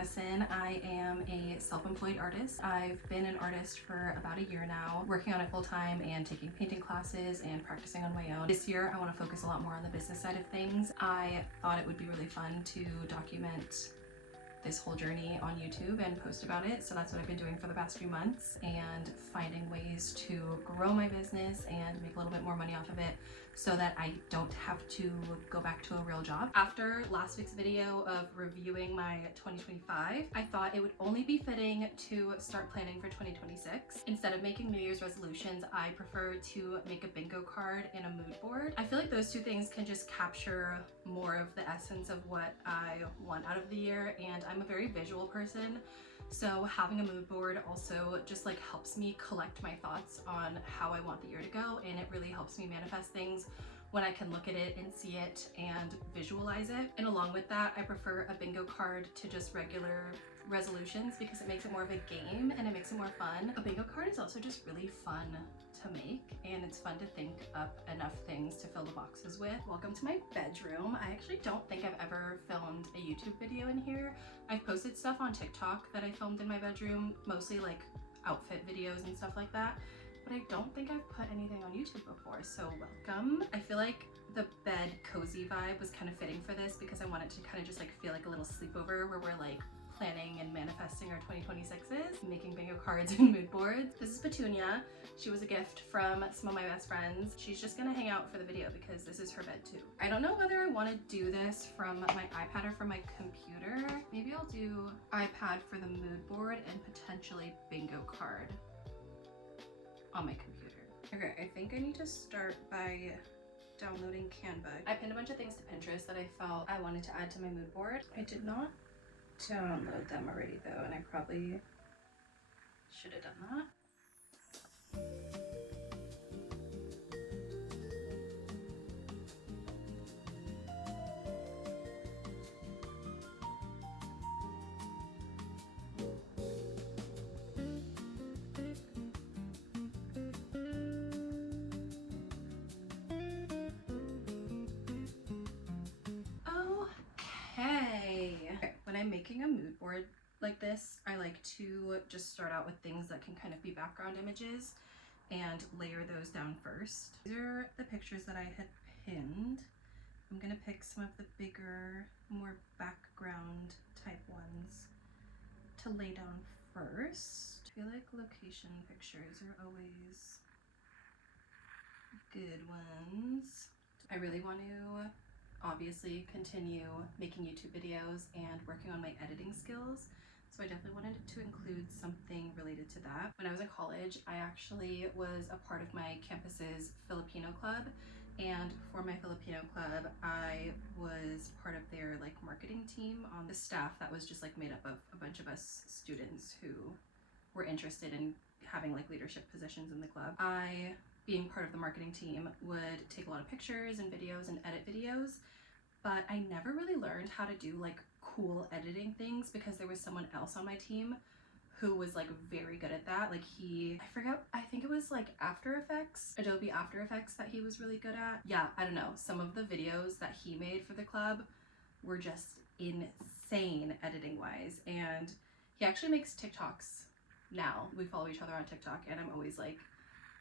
Madison. I am a self-employed artist. I've been an artist for about a year now, working on it full-time and taking painting classes and practicing on my own. This year I want to focus a lot more on the business side of things. I thought it would be really fun to document this whole journey on YouTube and post about it. So that's what I've been doing for the past few months, and finding ways to grow my business and make a little bit more money off of it so that I don't have to go back to a real job. After last week's video of reviewing my 2025, I thought it would only be fitting to start planning for 2026. Instead of making New Year's resolutions, I prefer to make a bingo card and a mood board. I feel like those two things can just capture more of the essence of what I want out of the year, and I'm a very visual person, so having a mood board also just like helps me collect my thoughts on how I want the year to go, and it really helps me manifest things when I can look at it and see it and visualize it. And along with that, I prefer a bingo card to just regular resolutions because it makes it more of a game and it makes it more fun. A bingo card is also just really fun to make, and it's fun to think up enough things to fill the boxes with. Welcome to my bedroom. I actually don't think I've ever filmed a YouTube video in here. I've posted stuff on TikTok that I filmed in my bedroom, mostly like outfit videos and stuff like that, but I don't think I've put anything on YouTube before, so welcome. I feel like the bed cozy vibe was kind of fitting for this because I wanted to kind of just like feel like a little sleepover where we're like planning and manifesting our 2026s, making bingo cards and mood boards. This is Petunia. She was a gift from some of my best friends. She's just gonna hang out for the video because this is her bed too. I don't know whether I want to do this from my iPad or from my computer. Maybe I'll do iPad for the mood board and potentially bingo card on my computer. Okay, I think I need to start by downloading Canva. I pinned a bunch of things to Pinterest that I felt I wanted to add to my mood board. I did not download them already though, and I probably should have done that. Okay, when I'm making a mood board like this, I like to just start out with things that can kind of be background images and layer those down first. These are the pictures that I had pinned. I'm gonna pick some of the bigger, more background type ones to lay down first. I feel like location pictures are always good ones. I really want to obviously continue making YouTube videos and working on my editing skills, so I definitely wanted to include something related to that. When I was in college, I actually was a part of my campus's Filipino club, and for my Filipino club I was part of their like marketing team on the staff that was just like made up of a bunch of us students who were interested in having like leadership positions in the club. I, being part of the marketing team, would take a lot of pictures and videos and edit videos, but I never really learned how to do like cool editing things because there was someone else on my team who was like very good at that. Like I think it was like After Effects, Adobe After Effects that he was really good at. Yeah, I don't know. Some of the videos that he made for the club were just insane editing wise, and he actually makes TikToks now. We follow each other on TikTok, and I'm always like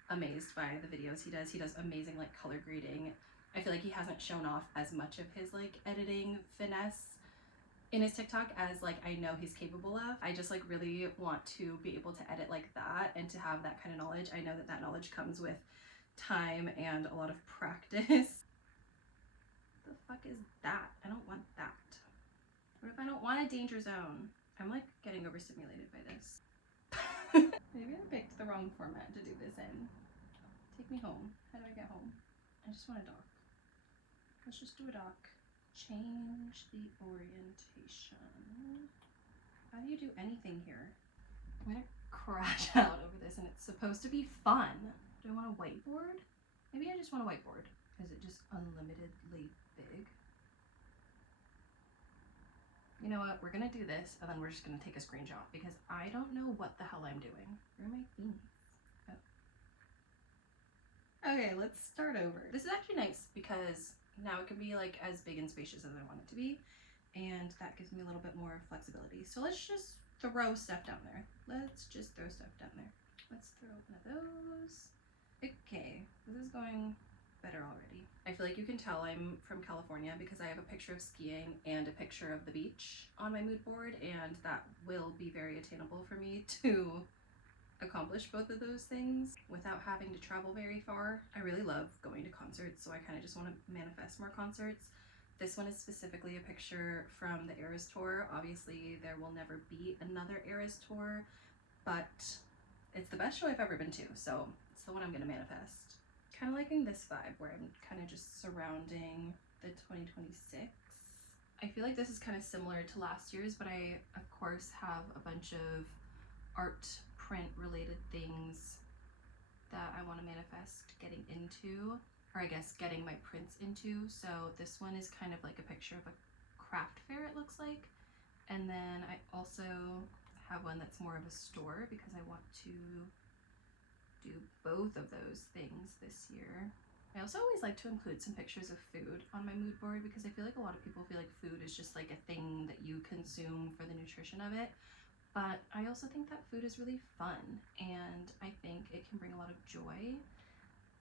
amazed by the videos he does. He does amazing like color grading. I feel like he hasn't shown off as much of his like editing finesse in his TikTok as like I know he's capable of. I just like really want to be able to edit like that and to have that kind of knowledge. I know that that knowledge comes with time and a lot of practice. What the fuck is that? I don't want that. What if I don't want a danger zone? I'm like getting overstimulated by this. Maybe I picked the wrong format to do this in. Take me home. How do I get home? I just want a dock. Let's just do a dock. Change the orientation. How do you do anything here? I'm gonna crash out over this, and it's supposed to be fun. Do I want a whiteboard? Maybe I just want a whiteboard. Is it just unlimitedly big? You know what, we're gonna do this and then we're just gonna take a screenshot because I don't know what the hell I'm doing. Where are my beanies? Oh. Okay, let's start over. This is actually nice because now it can be like as big and spacious as I want it to be. and that gives me a little bit more flexibility. So let's just throw stuff down there. Let's just throw stuff down there. Let's throw one of those. Okay, this is going better already. I feel like you can tell I'm from California because I have a picture of skiing and a picture of the beach on my mood board, and that will be very attainable for me to accomplish both of those things without having to travel very far. I really love going to concerts, so I kind of just want to manifest more concerts. This one is specifically a picture from the Eras tour. Obviously there will never be another Eras tour, but it's the best show I've ever been to, so it's the one I'm gonna manifest. Kind of liking this vibe where I'm kind of just surrounding the 2026. I feel like this is kind of similar to last year's, but I of course have a bunch of art print related things that I want to manifest getting into, or I guess getting my prints into. So this one is kind of like a picture of a craft fair, it looks like. And then I also have one that's more of a store because I want to do both of those things this year. I also always like to include some pictures of food on my mood board because I feel like a lot of people feel like food is just like a thing that you consume for the nutrition of it. But I also think that food is really fun, and I think it can bring a lot of joy.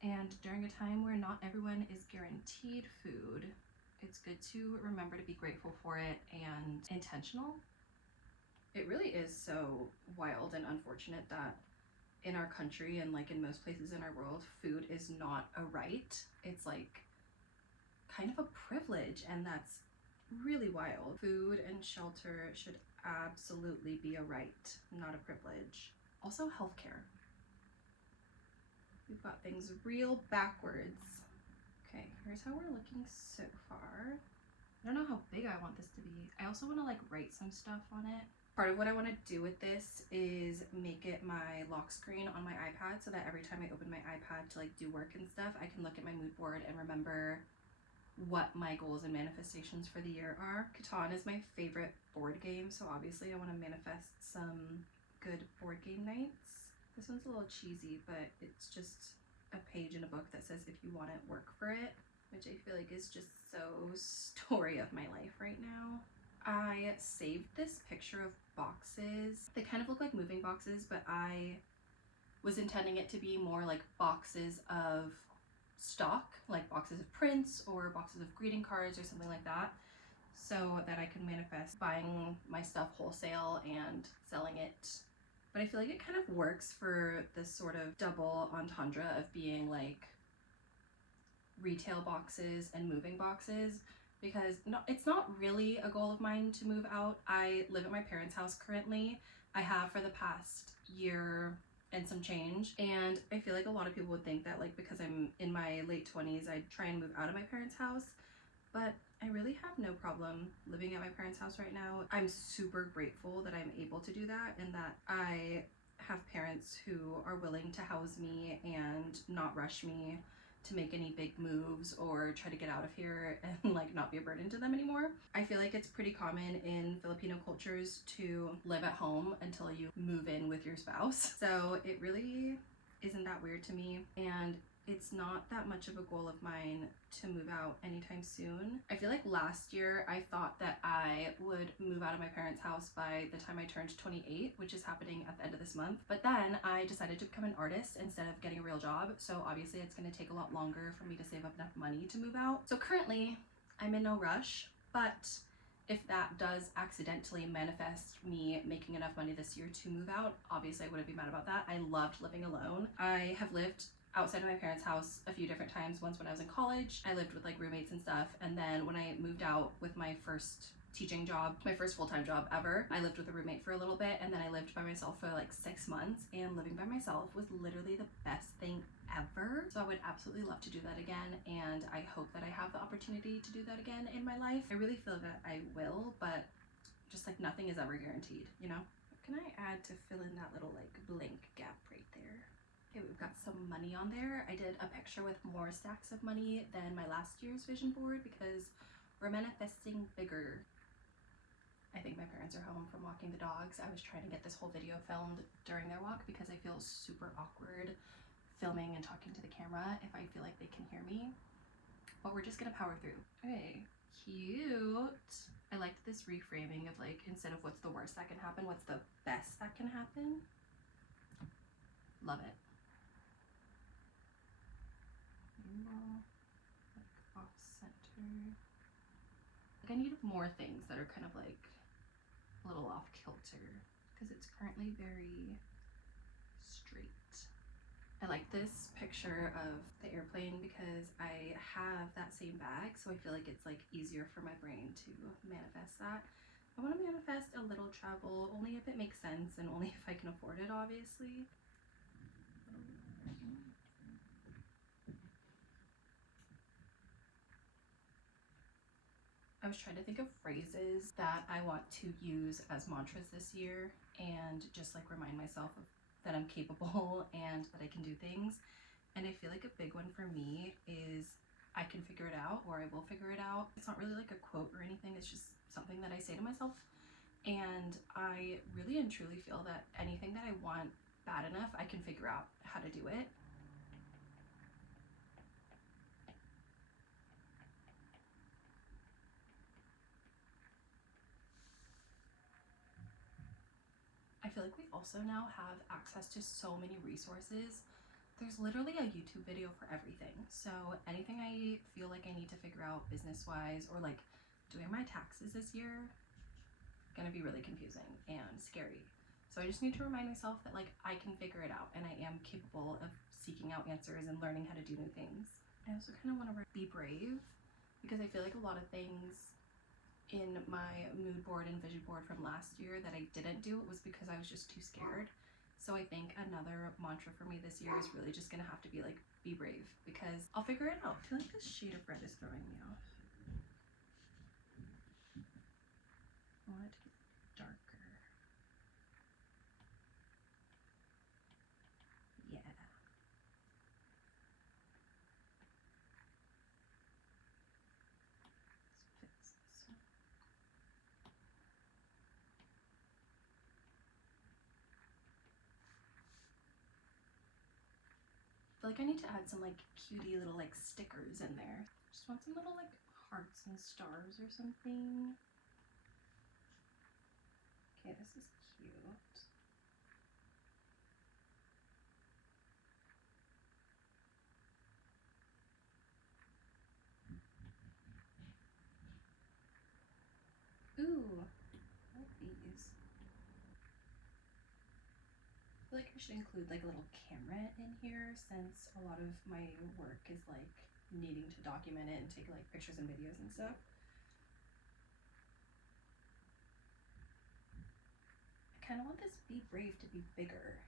And during a time where not everyone is guaranteed food, it's good to remember to be grateful for it and intentional. It really is so wild and unfortunate that in our country and like in most places in our world, food is not a right. It's like kind of a privilege, and that's really wild. Food and shelter should absolutely be a right, not a privilege. Also healthcare. We've got things real backwards. Okay, here's how we're looking so far. I don't know how big I want this to be. I also want to like write some stuff on it. Part of what I want to do with this is make it my lock screen on my iPad so that every time I open my iPad to like do work and stuff, I can look at my mood board and remember what my goals and manifestations for the year are. Catan is my favorite board game, so obviously I want to manifest some good board game nights. This one's a little cheesy, but it's just a page in a book that says if you want it, work for it, which I feel like is just so story of my life right now. I saved this picture of boxes. They kind of look like moving boxes, but I was intending it to be more like boxes of stock, like boxes of prints or boxes of greeting cards or something like that, so that I can manifest buying my stuff wholesale and selling it. But I feel like it kind of works for this sort of double entendre of being like retail boxes and moving boxes, because it's not really a goal of mine to move out. I live at my parents' house currently. I have for the past year and some change, and I feel like a lot of people would think that like because I'm in my late 20s I'd try and move out of my parents' house, but I really have no problem living at my parents' house right now. I'm super grateful that I'm able to do that and that I have parents who are willing to house me and not rush me to make any big moves or try to get out of here and like not be a burden to them anymore. I feel like it's pretty common in Filipino cultures to live at home until you move in with your spouse. So it really isn't that weird to me, and it's not that much of a goal of mine to move out anytime soon. I feel like last year I thought that I would move out of my parents' house by the time I turned 28, which is happening at the end of this month. But then I decided to become an artist instead of getting a real job. So obviously it's going to take a lot longer for me to save up enough money to move out. So currently I'm in no rush, but if that does accidentally manifest me making enough money this year to move out, obviously I wouldn't be mad about that. I loved living alone. I have lived outside of my parents' house a few different times. Once when I was in college, I lived with like roommates and stuff. And then when I moved out with my first teaching job, my first full-time job ever, I lived with a roommate for a little bit, and then I lived by myself for like 6 months, and living by myself was literally the best thing ever. So I would absolutely love to do that again, and I hope that I have the opportunity to do that again in my life. I really feel that I will, but just like nothing is ever guaranteed, you know? What can I add to fill in that little like blank gap right there? Okay, we've got some money on there. I did a picture with more stacks of money than my last year's vision board because we're manifesting bigger. I think my parents are home from walking the dogs. I was trying to get this whole video filmed during their walk because I feel super awkward filming and talking to the camera if I feel like they can hear me. But we're just gonna power through. Okay, Cute. I liked this reframing of like, instead of what's the worst that can happen, what's the best that can happen. Love it. Rainbow, like off center. Like I need more things that are kind of like a little off kilter because it's currently very straight. I like this picture of the airplane because I have that same bag, so I feel like it's like easier for my brain to manifest that. I want to manifest a little travel, only if it makes sense and only if I can afford it, obviously. I was trying to think of phrases that I want to use as mantras this year and just like remind myself of that I'm capable and that I can do things. And I feel like a big one for me is I can figure it out, or I will figure it out. It's not really like a quote or anything, it's just something that I say to myself. And I really and truly feel that anything that I want bad enough, I can figure out how to do it. I feel like we also now have access to so many resources. There's literally a YouTube video for everything. So anything I feel like I need to figure out business-wise, or like doing my taxes this year, gonna be really confusing and scary. So I just need to remind myself that like I can figure it out and I am capable of seeking out answers and learning how to do new things. I also kind of want to be brave because I feel like a lot of things in my mood board and vision board from last year that I didn't do, it was because I was just too scared. So I think another mantra for me this year is really just gonna have to be like, be brave, because I'll figure it out. I feel like this shade of red is throwing me off. I want it to be darker. Yeah. This fits this one. I feel like I need to add some like cutie little like stickers in there. Just want some little like hearts and stars or something. Okay, this is cute. Ooh, I like these. I feel like I should include like a little camera in here, since a lot of my work is like needing to document it and take like pictures and videos and stuff. I kind of want this Be Brave to be bigger.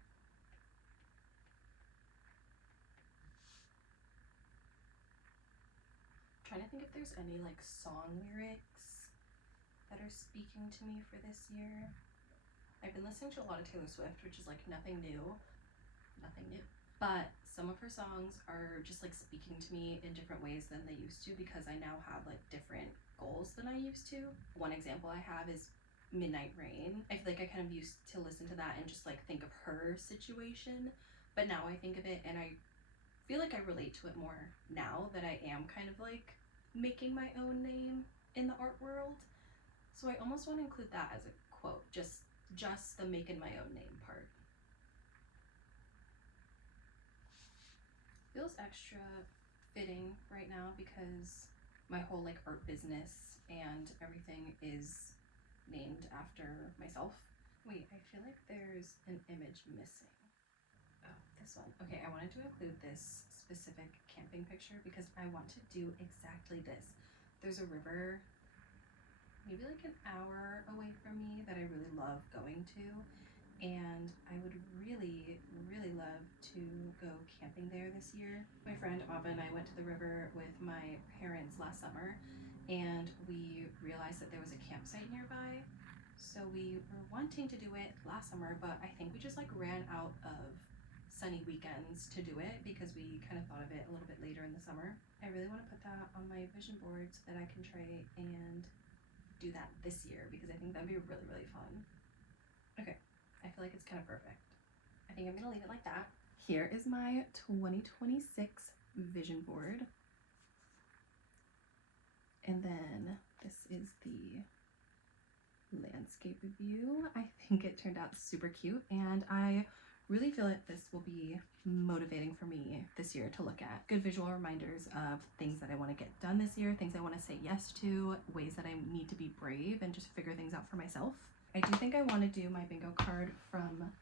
I'm trying to think if there's any like song lyrics that are speaking to me for this year. I've been listening to a lot of Taylor Swift, which is like nothing new. But some of her songs are just like speaking to me in different ways than they used to, because I now have like different goals than I used to. One example I have is Midnight Rain. I feel like I kind of used to listen to that and just like think of her situation, but now I think of it and I feel like I relate to it more now that I am kind of like making my own name in the art world. So I almost want to include that as a quote, just the making my own name part. Feels extra fitting right now because my whole like art business and everything is named after myself. Wait, I feel like there's an image missing. Oh, this one. Okay, I wanted to include this specific camping picture because I want to do exactly this. There's a river maybe like an hour away from me that I really love going to, and I would really, really love to go camping there this year. My friend Ava and I went to the river with my parents last summer, and we realized that there was a campsite nearby. So we were wanting to do it last summer, but I think we just like ran out of sunny weekends to do it because we kind of thought of it a little bit later in the summer. I really want to put that on my vision board so that I can try and do that this year because I think that'd be really, really fun. Okay, I feel like it's kind of perfect. I think I'm gonna leave it like that. Here is my 2026 vision board. And then this is the landscape view. I think it turned out super cute, and I really feel like this will be motivating for me this year to look at. Good visual reminders of things that I want to get done this year, things I want to say yes to, ways that I need to be brave and just figure things out for myself. I do think I want to do my bingo card from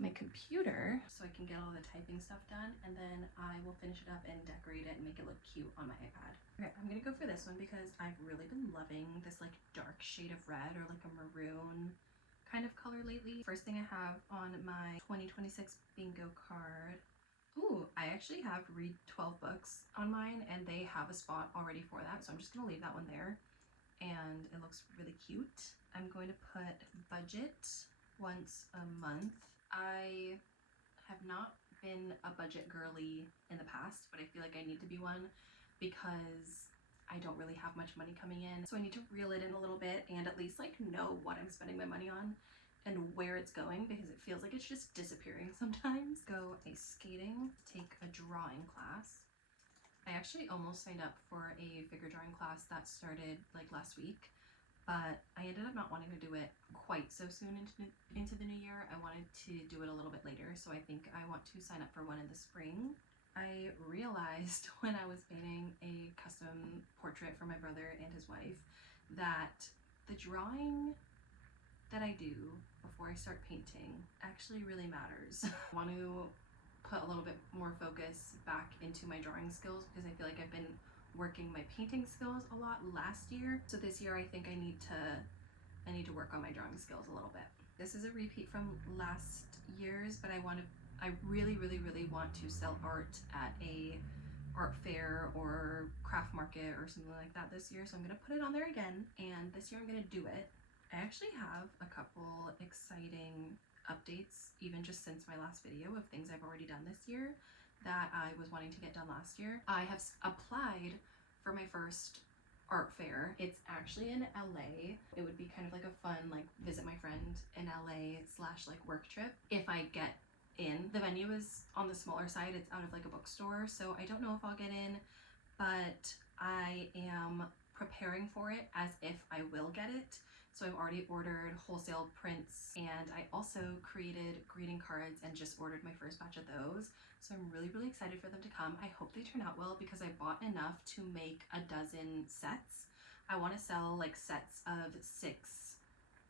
my computer so I can get all the typing stuff done, and then I will finish it up and decorate it and make it look cute on my iPad. Okay, I'm gonna go for this one because I've really been loving this like dark shade of red or like a maroon kind of color lately. First thing I have on my 2026 bingo card. Ooh, I actually have read 12 books on mine, and they have a spot already for that, so I'm just gonna leave that one there, and it looks really cute. I'm going to put budget once a month. I have not been a budget girly in the past, but I feel like I need to be one because I don't really have much money coming in. So I need to reel it in a little bit and at least like know what I'm spending my money on and where it's going, because it feels like it's just disappearing sometimes. Go ice skating, take a drawing class. I actually almost signed up for a figure drawing class that started like last week, but I ended up not wanting to do it quite so soon into the new year. I wanted to do it a little bit later, so I think I want to sign up for one in the spring. I realized when I was painting a custom portrait for my brother and his wife that the drawing that I do before I start painting actually really matters. I want to put a little bit more focus back into my drawing skills because I feel like I've been working my painting skills a lot last year. So this year I think I need to work on my drawing skills a little bit. This is a repeat from last year's, but I really want to sell art at a art fair or craft market or something like that this year. So I'm gonna put it on there again, and this year I'm gonna do it. I actually have a couple exciting updates, even just since my last video, of things I've already done this year that I was wanting to get done last year. I have applied for my first art fair. It's actually in LA. It would be kind of like a fun like visit my friend in LA / like work trip if I get in. The venue is on the smaller side. It's out of like a bookstore, so I don't know if I'll get in, but I am preparing for it as if I will get it. So I've already ordered wholesale prints, and I also created greeting cards and just ordered my first batch of those. So I'm really excited for them to come. I hope they turn out well because I bought enough to make a dozen sets. I want to sell like sets of 6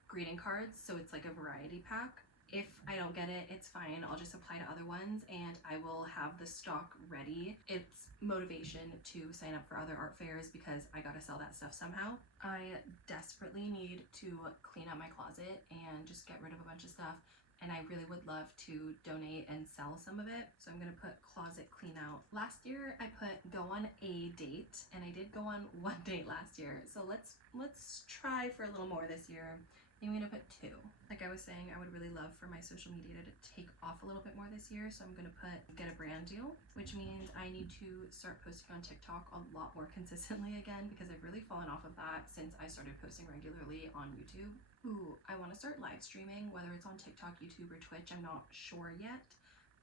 greeting cards, so it's like a variety pack. If I don't get it, it's fine. I'll just apply to other ones and I will have the stock ready. It's motivation to sign up for other art fairs because I gotta sell that stuff somehow. I desperately need to clean out my closet and just get rid of a bunch of stuff, and I really would love to donate and sell some of it. So I'm gonna put closet clean out. Last year I put go on a date, and I did go on one date last year. So let's try for a little more this year. I'm gonna put 2. Like I was saying, I would really love for my social media to take off a little bit more this year, so I'm gonna put get a brand deal, which means I need to start posting on TikTok a lot more consistently again because I've really fallen off of that since I started posting regularly on YouTube. Ooh, I want to start live streaming, whether it's on TikTok, YouTube, or Twitch. I'm not sure yet,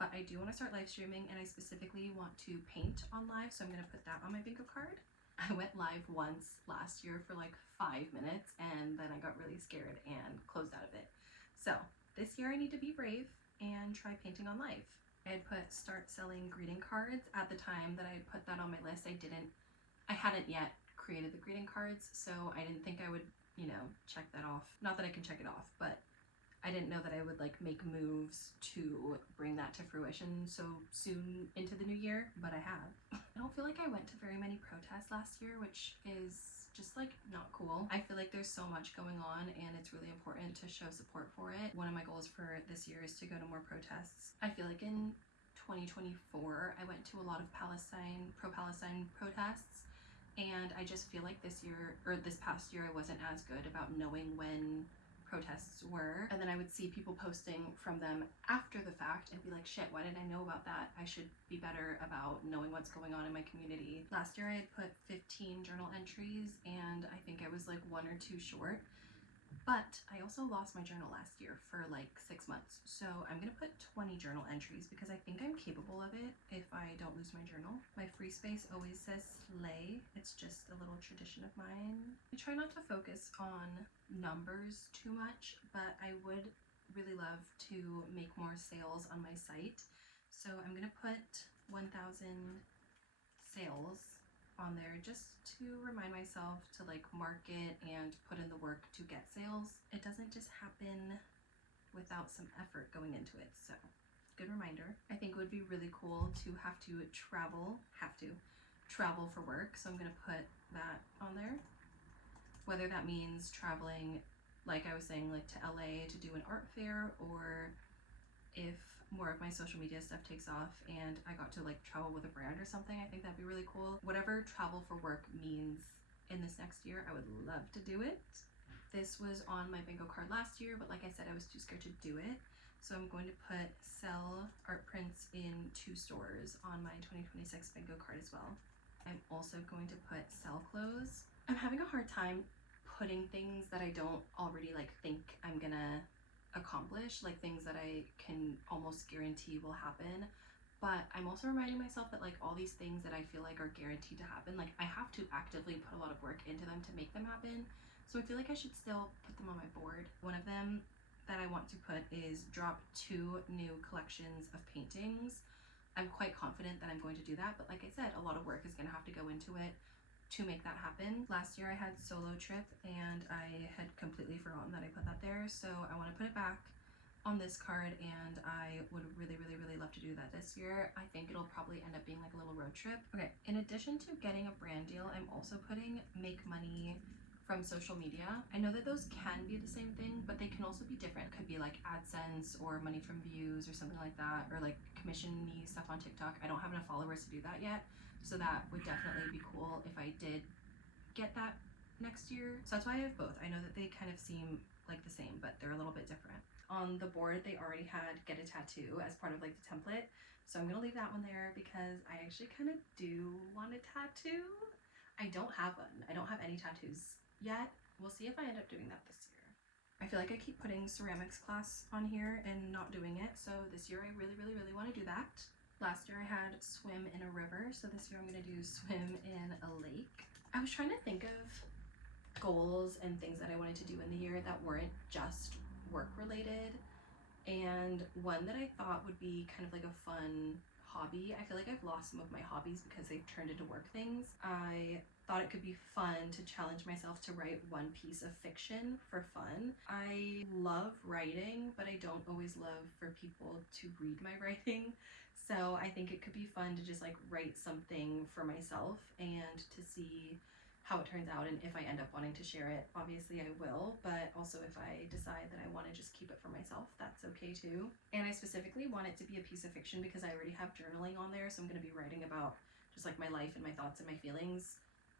but I do want to start live streaming, and I specifically want to paint on live, so I'm gonna put that on my bingo card. I went live once last year for like 5 minutes, and then I got really scared and closed out of it. So this year I need to be brave and try painting on live. I had put start selling greeting cards at the time that I put that on my list. I hadn't yet created the greeting cards, so I didn't think I would, check that off. Not that I can check it off, but I didn't know that I would like make moves to bring that to fruition so soon into the new year, but I have. I don't feel like I went to very many protests last year, which is just like not cool. I feel like there's so much going on and it's really important to show support for it. One of my goals for this year is to go to more protests. I feel like in 2024 I went to a lot of pro-Palestine protests, and I just feel like this past year I wasn't as good about knowing when protests were, and then I would see people posting from them after the fact and be like, shit, why didn't I know about that? I should be better about knowing what's going on in my community. Last year I had put 15 journal entries, and I think I was like 1 or 2 short. But I also lost my journal last year for like 6 months. So I'm gonna put 20 journal entries because I think I'm capable of it if I don't lose my journal. My free space always says slay. It's just a little tradition of mine. I try not to focus on numbers too much, but I would really love to make more sales on my site. So I'm gonna put 1,000 sales on there just to remind myself to like market and put in the work to get sales. It doesn't just happen without some effort going into it. So good reminder. I think it would be really cool to have to travel for work. So I'm gonna put that on there. Whether that means traveling, like I was saying, like to LA to do an art fair, or if more of my social media stuff takes off and I got to like travel with a brand or something, I think that'd be really cool. Whatever travel for work means in this next year, I would love to do it. This was on my bingo card last year, but like I said, I was too scared to do it. So I'm going to put sell art prints in 2 stores on my 2026 bingo card as well. I'm also going to put sell clothes. I'm having a hard time putting things that I don't already like think I'm gonna accomplish, like things that I can almost guarantee will happen. But I'm also reminding myself that like all these things that I feel like are guaranteed to happen, like I have to actively put a lot of work into them to make them happen. So I feel like I should still put them on my board. One of them that I want to put is drop 2 new collections of paintings. I'm quite confident that I'm going to do that, but like I said, a lot of work is going to have to go into it to make that happen. Last year I had solo trip and I had completely forgotten that I put that there. So I want to put it back on this card and I would really love to do that this year. I think it'll probably end up being like a little road trip. Okay, in addition to getting a brand deal, I'm also putting make money from social media. I know that those can be the same thing, but they can also be different. It could be like AdSense or money from views or something like that, or like commission me stuff on TikTok. I don't have enough followers to do that yet. So that would definitely be cool if I did get that next year. So that's why I have both. I know that they kind of seem like the same, but they're a little bit different. On the board, they already had get a tattoo as part of like the template. So I'm gonna leave that one there because I actually kind of do want a tattoo. I don't have one. I don't have any tattoos yet. We'll see if I end up doing that this year. I feel like I keep putting ceramics class on here and not doing it. So this year I really want to do that. Last year I had swim in a river, so this year I'm gonna do swim in a lake. I was trying to think of goals and things that I wanted to do in the year that weren't just work related, and one that I thought would be kind of like a fun hobby. I feel like I've lost some of my hobbies because they've turned into work things. I thought it could be fun to challenge myself to write one piece of fiction for fun. I love writing, but I don't always love for people to read my writing. So I think it could be fun to just like write something for myself and to see how it turns out, and if I end up wanting to share it, obviously I will, but also if I decide that I want to just keep it for myself, that's okay too. And I specifically want it to be a piece of fiction because I already have journaling on there, so I'm going to be writing about just like my life and my thoughts and my feelings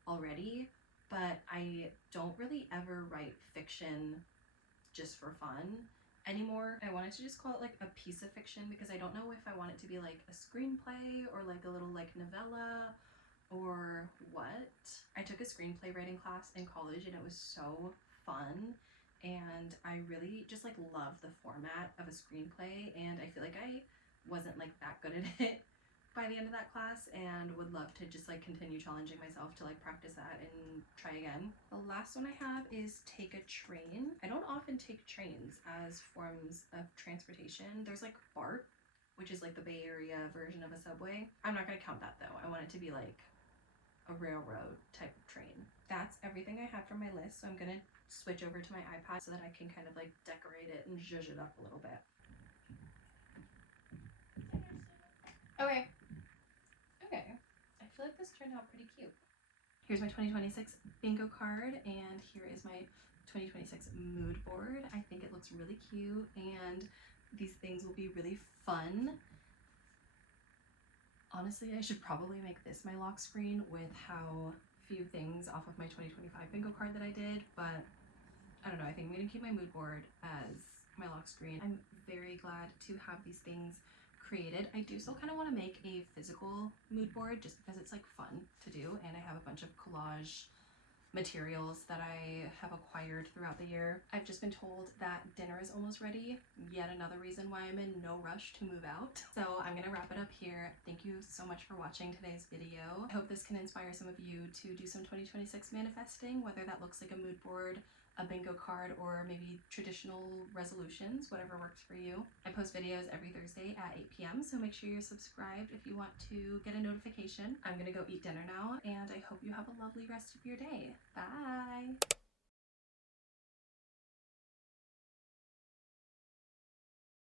already, but I don't really ever write fiction just for fun anymore. I wanted to just call it like a piece of fiction because I don't know if I want it to be like a screenplay or like a little like novella or what. I took a screenplay writing class in college and it was so fun, and I really just like love the format of a screenplay, and I feel like I wasn't like that good at it by the end of that class and would love to just like continue challenging myself to like practice that and try again. The last one I have is take a train. I don't often take trains as forms of transportation. There's like BART, which is like the Bay Area version of a subway. I'm not gonna count that though. I want it to be like a railroad type of train. That's everything I had from my list, so I'm gonna switch over to my iPad so that I can kind of like decorate it and zhuzh it up a little bit. Okay. I feel like this turned out pretty cute. Here's my 2026 bingo card, and here is my 2026 mood board. I think it looks really cute, and these things will be really fun. Honestly, I should probably make this my lock screen with how few things off of my 2025 bingo card that I did, but I don't know, I think I'm gonna keep my mood board as my lock screen. I'm very glad to have these things created. I do still kind of want to make a physical mood board just because it's like fun to do, and I have a bunch of collage materials that I have acquired throughout the year. I've just been told that dinner is almost ready. Yet another reason why I'm in no rush to move out. So I'm gonna wrap it up here. Thank you so much for watching today's video. I hope this can inspire some of you to do some 2026 manifesting, whether that looks like a mood board, a bingo card, or maybe traditional resolutions, whatever works for you. I post videos every Thursday at 8 p.m. so make sure you're subscribed if you want to get a notification. I'm gonna go eat dinner now, and I hope you have a lovely rest of your day. Bye!